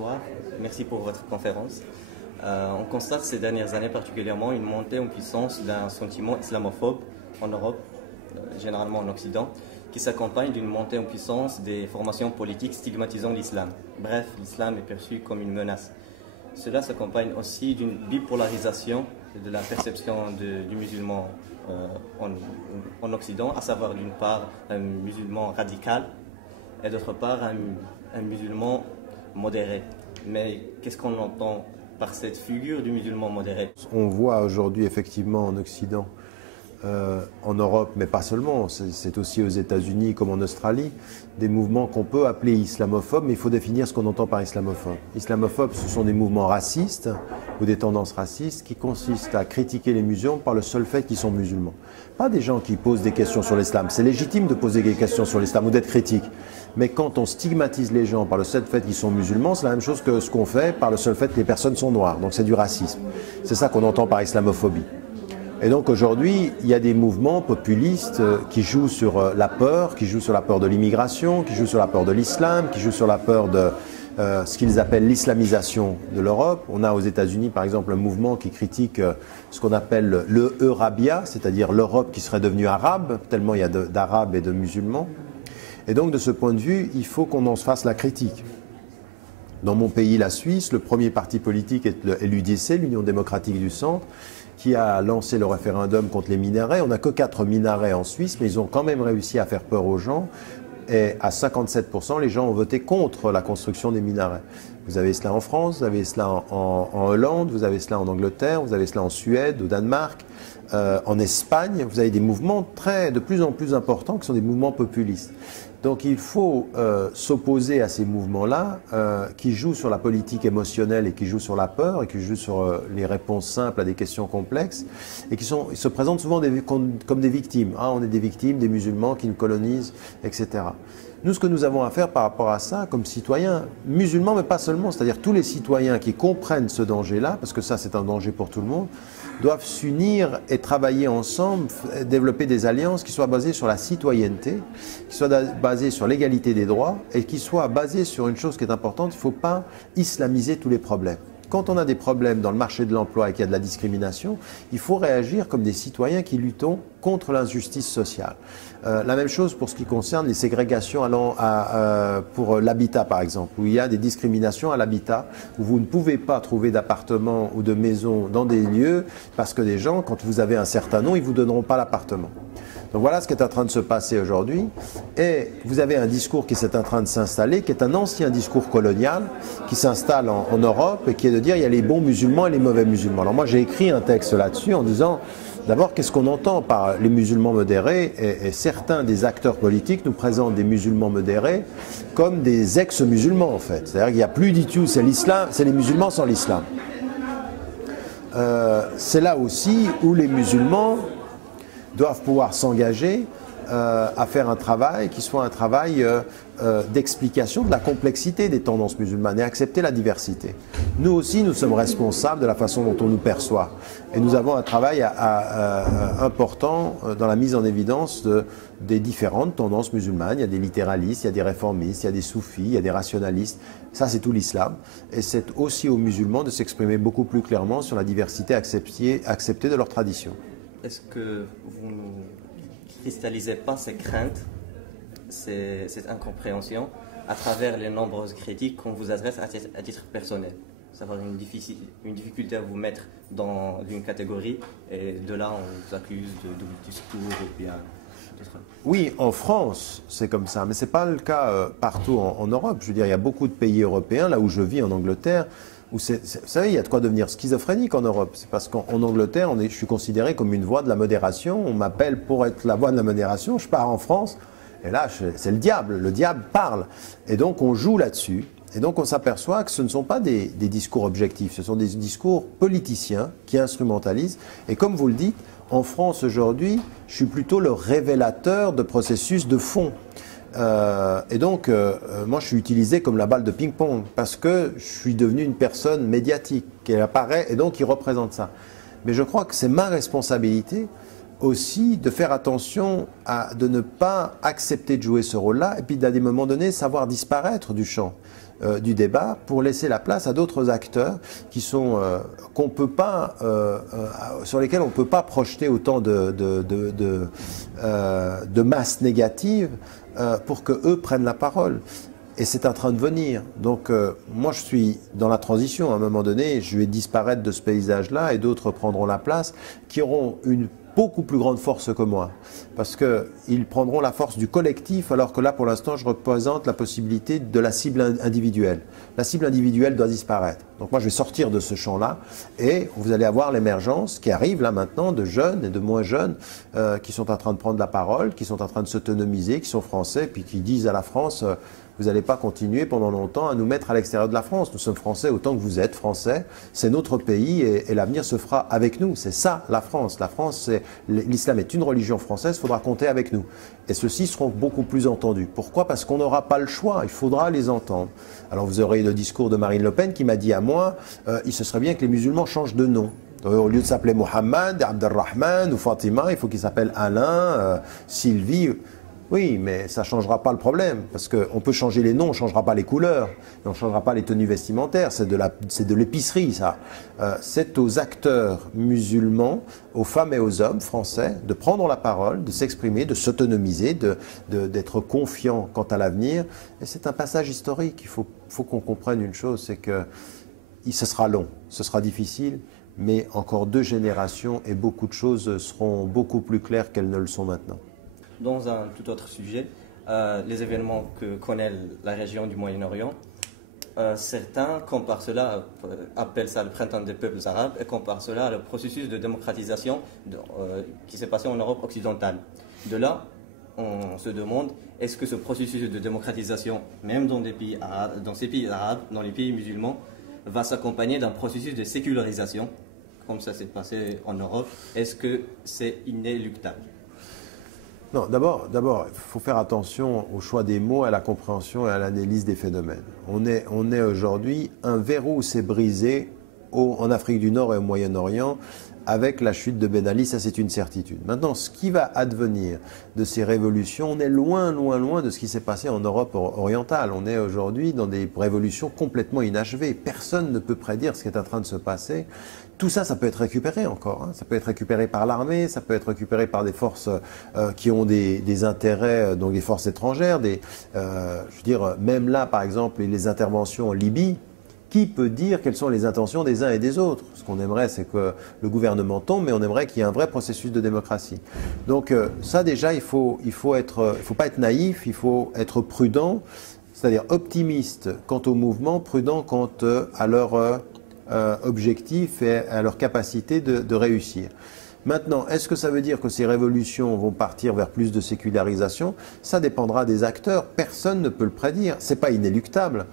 bonsoir. Merci pour votre conférence. On constate ces dernières années particulièrement une montée en puissance d'un sentiment islamophobe en Europe, généralement en Occident, qui s'accompagne d'une montée en puissance des formations politiques stigmatisant l'islam. Bref, l'islam est perçu comme une menace. Cela s'accompagne aussi d'une bipolarisation de la perception du musulman en Occident, à savoir d'une part un musulman radical et d'autre part un musulman modéré. Mais qu'est-ce qu'on entend par cette figure du musulman modéré? On voit aujourd'hui effectivement en Occident, en Europe, mais pas seulement, c'est aussi aux États-Unis comme en Australie, des mouvements qu'on peut appeler islamophobes, mais il faut définir ce qu'on entend par islamophobe. Islamophobe, ce sont des mouvements racistes ou des tendances racistes qui consistent à critiquer les musulmans par le seul fait qu'ils sont musulmans. Pas des gens qui posent des questions sur l'islam. C'est légitime de poser des questions sur l'islam ou d'être critique. Mais quand on stigmatise les gens par le seul fait qu'ils sont musulmans, c'est la même chose que ce qu'on fait par le seul fait que les personnes sont noires. Donc c'est du racisme. C'est ça qu'on entend par islamophobie. Et donc aujourd'hui, il y a des mouvements populistes qui jouent sur la peur, qui jouent sur la peur de l'immigration, qui jouent sur la peur de l'islam, qui jouent sur la peur de ce qu'ils appellent l'islamisation de l'Europe. On a aux États-Unis, par exemple, un mouvement qui critique ce qu'on appelle le Eurabia, c'est-à-dire l'Europe qui serait devenue arabe, tellement il y a d'arabes et de musulmans. Et donc, de ce point de vue, il faut qu'on en fasse la critique. Dans mon pays, la Suisse, le premier parti politique est l'UDC, l'Union démocratique du centre, qui a lancé le référendum contre les minarets. On n'a que 4 minarets en Suisse, mais ils ont quand même réussi à faire peur aux gens. Et à 57%, les gens ont voté contre la construction des minarets. Vous avez cela en France, vous avez cela en Hollande, vous avez cela en Angleterre, vous avez cela en Suède, au Danemark, en Espagne. Vous avez des mouvements de plus en plus importants qui sont des mouvements populistes. Donc il faut s'opposer à ces mouvements-là qui jouent sur la politique émotionnelle et qui jouent sur la peur et qui jouent sur les réponses simples à des questions complexes et qui se présentent souvent comme des victimes. Ah, on est des victimes, des musulmans qui nous colonisent, etc. Nous, ce que nous avons à faire par rapport à ça, comme citoyens musulmans, mais pas seulement, c'est-à-dire tous les citoyens qui comprennent ce danger-là, parce que ça c'est un danger pour tout le monde, doivent s'unir et travailler ensemble, développer des alliances qui soient basées sur la citoyenneté, qui soient basées sur l'égalité des droits et qui soient basées sur une chose qui est importante, il ne faut pas islamiser tous les problèmes. Quand on a des problèmes dans le marché de l'emploi et qu'il y a de la discrimination, il faut réagir comme des citoyens qui luttent contre l'injustice sociale. La même chose pour ce qui concerne les ségrégations pour l'habitat, par exemple, où il y a des discriminations à l'habitat, où vous ne pouvez pas trouver d'appartement ou de maison dans des lieux parce que des gens, quand vous avez un certain nom, ils ne vous donneront pas l'appartement. Donc voilà ce qui est en train de se passer aujourd'hui. Et vous avez un discours qui est en train de s'installer, qui est un ancien discours colonial, qui s'installe en Europe et qui est de dire il y a les bons musulmans et les mauvais musulmans. Alors moi j'ai écrit un texte là-dessus en disant d'abord qu'est-ce qu'on entend par les musulmans modérés et certains des acteurs politiques nous présentent des musulmans modérés comme des ex-musulmans en fait. C'est-à-dire qu'il n'y a plus du tout, c'est l'islam, c'est les musulmans sans l'islam. C'est là aussi où les musulmans doivent pouvoir s'engager à faire un travail qui soit un travail d'explication de la complexité des tendances musulmanes et accepter la diversité. Nous aussi, nous sommes responsables de la façon dont on nous perçoit. Et nous avons un travail important dans la mise en évidence des différentes tendances musulmanes. Il y a des littéralistes, il y a des réformistes, il y a des soufis, il y a des rationalistes. Ça, c'est tout l'islam. Et c'est aussi aux musulmans de s'exprimer beaucoup plus clairement sur la diversité acceptée de leur tradition. Est-ce que vous ne cristallisez pas ces craintes, cette incompréhension, à travers les nombreuses critiques qu'on vous adresse à titre personnel? Savoir une difficulté à vous mettre dans une catégorie, et de là on vous accuse de double discours et bien d'autres. Oui, en France, c'est comme ça, mais ce n'est pas le cas partout en Europe. Je veux dire, il y a beaucoup de pays européens, là où je vis en Angleterre, où vous savez, il y a de quoi devenir schizophrénique en Europe. C'est parce qu'en Angleterre, je suis considéré comme une voix de la modération. On m'appelle pour être la voix de la modération. Je pars en France, et là, c'est le diable parle. Et donc, on joue là-dessus. Et donc, on s'aperçoit que ce ne sont pas des discours objectifs, ce sont des discours politiciens qui instrumentalisent. Et comme vous le dites, en France aujourd'hui, je suis plutôt le révélateur de processus de fond. Et donc, moi, je suis utilisé comme la balle de ping-pong parce que je suis devenu une personne médiatique qui apparaît et donc qui représente ça. Mais je crois que c'est ma responsabilité aussi de faire attention de ne pas accepter de jouer ce rôle-là et puis à des moments donnés savoir disparaître du champ. du débat pour laisser la place à d'autres acteurs qui sont qu'on peut pas, sur lesquels on ne peut pas projeter autant de masse négative pour qu'eux prennent la parole. Et c'est en train de venir. Donc moi je suis dans la transition. À un moment donné, je vais disparaître de ce paysage-là et d'autres prendront la place qui auront une beaucoup plus grande force que moi. Parce qu'ils prendront la force du collectif alors que là pour l'instant je représente la possibilité de la cible individuelle. La cible individuelle doit disparaître. Donc moi je vais sortir de ce champ-là et vous allez avoir l'émergence qui arrive là maintenant de jeunes et de moins jeunes qui sont en train de prendre la parole, qui sont en train de s'autonomiser, qui sont français puis qui disent à la France vous n'allez pas continuer pendant longtemps à nous mettre à l'extérieur de la France. Nous sommes français autant que vous êtes français. C'est notre pays et l'avenir se fera avec nous. C'est ça la France. La France, l'islam est une religion française, il faudra compter avec nous. Et ceux-ci seront beaucoup plus entendus. Pourquoi? Parce qu'on n'aura pas le choix, il faudra les entendre. Alors vous aurez le discours de Marine Le Pen qui m'a dit à moi, il se serait bien que les musulmans changent de nom. Au lieu de s'appeler Mohamed, Abdelrahman ou Fatima, il faut qu'ils s'appellent Alain, Sylvie. Oui, mais ça ne changera pas le problème, parce qu'on peut changer les noms, on ne changera pas les couleurs, on ne changera pas les tenues vestimentaires, c'est de l'épicerie ça. C'est aux acteurs musulmans, aux femmes et aux hommes français, de prendre la parole, de s'exprimer, de s'autonomiser, d'être confiants quant à l'avenir. Et c'est un passage historique, il faut qu'on comprenne une chose, c'est que ce sera long, ce sera difficile, mais encore 2 générations et beaucoup de choses seront beaucoup plus claires qu'elles ne le sont maintenant. Dans un tout autre sujet, les événements que connaît la région du Moyen-Orient, certains comparent cela, appellent ça le printemps des peuples arabes et comparent cela à le processus de démocratisation qui s'est passé en Europe occidentale. De là, on se demande, est-ce que ce processus de démocratisation, même dans ces pays arabes, dans les pays musulmans, va s'accompagner d'un processus de sécularisation, comme ça s'est passé en Europe? Est-ce que c'est inéluctable? Non, d'abord, il faut faire attention au choix des mots, à la compréhension et à l'analyse des phénomènes. On est aujourd'hui, un verrou s'est brisé en Afrique du Nord et au Moyen-Orient avec la chute de Ben Ali, ça c'est une certitude. Maintenant, ce qui va advenir de ces révolutions, on est loin, loin, loin de ce qui s'est passé en Europe orientale. On est aujourd'hui dans des révolutions complètement inachevées. Personne ne peut prédire ce qui est en train de se passer. Tout ça, ça peut être récupéré encore. Ça peut être récupéré par l'armée, ça peut être récupéré par des forces qui ont des intérêts, donc des forces étrangères. Je veux dire, même là, par exemple, les interventions en Libye, qui peut dire quelles sont les intentions des uns et des autres? Ce qu'on aimerait, c'est que le gouvernement tombe, mais on aimerait qu'il y ait un vrai processus de démocratie. Donc ça, déjà, il faut pas être naïf, il faut être prudent, c'est-à-dire optimiste quant au mouvement, prudent quant à leur objectif et à leur capacité de réussir. Maintenant, est-ce que ça veut dire que ces révolutions vont partir vers plus de sécularisation? Ça dépendra des acteurs. Personne ne peut le prédire. Ce n'est pas inéluctable.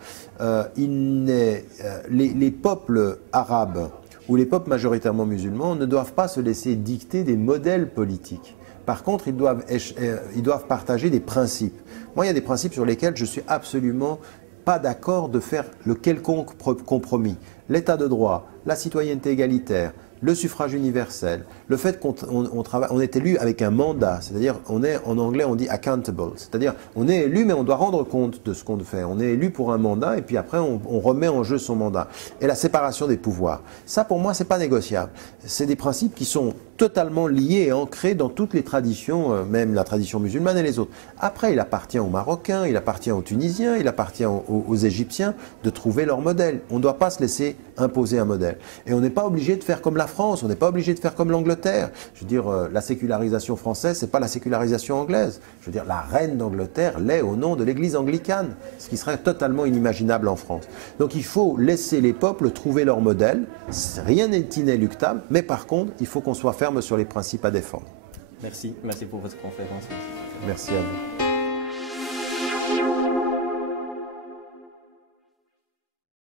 Les peuples arabes ou les peuples majoritairement musulmans ne doivent pas se laisser dicter des modèles politiques. Par contre, ils doivent partager des principes. Moi, il y a des principes sur lesquels je ne suis absolument pas d'accord de faire le quelconque compromis. L'état de droit, la citoyenneté égalitaire, le suffrage universel, le fait qu'on est élu avec un mandat, c'est-à-dire en anglais on dit accountable, c'est-à-dire on est élu mais on doit rendre compte de ce qu'on fait. On est élu pour un mandat et puis après on remet en jeu son mandat. Et la séparation des pouvoirs, ça pour moi c'est pas négociable. C'est des principes qui sont totalement liés et ancrés dans toutes les traditions, même la tradition musulmane et les autres. Après il appartient aux Marocains, il appartient aux Tunisiens, il appartient aux Égyptiens de trouver leur modèle. On ne doit pas se laisser imposer un modèle. Et on n'est pas obligé de faire comme la France, on n'est pas obligé de faire comme l'Angleterre. Je veux dire, la sécularisation française, ce n'est pas la sécularisation anglaise. Je veux dire, la reine d'Angleterre l'est au nom de l'église anglicane, ce qui serait totalement inimaginable en France. Donc il faut laisser les peuples trouver leur modèle. Rien n'est inéluctable, mais par contre, il faut qu'on soit ferme sur les principes à défendre. Merci pour votre conférence. Merci à vous.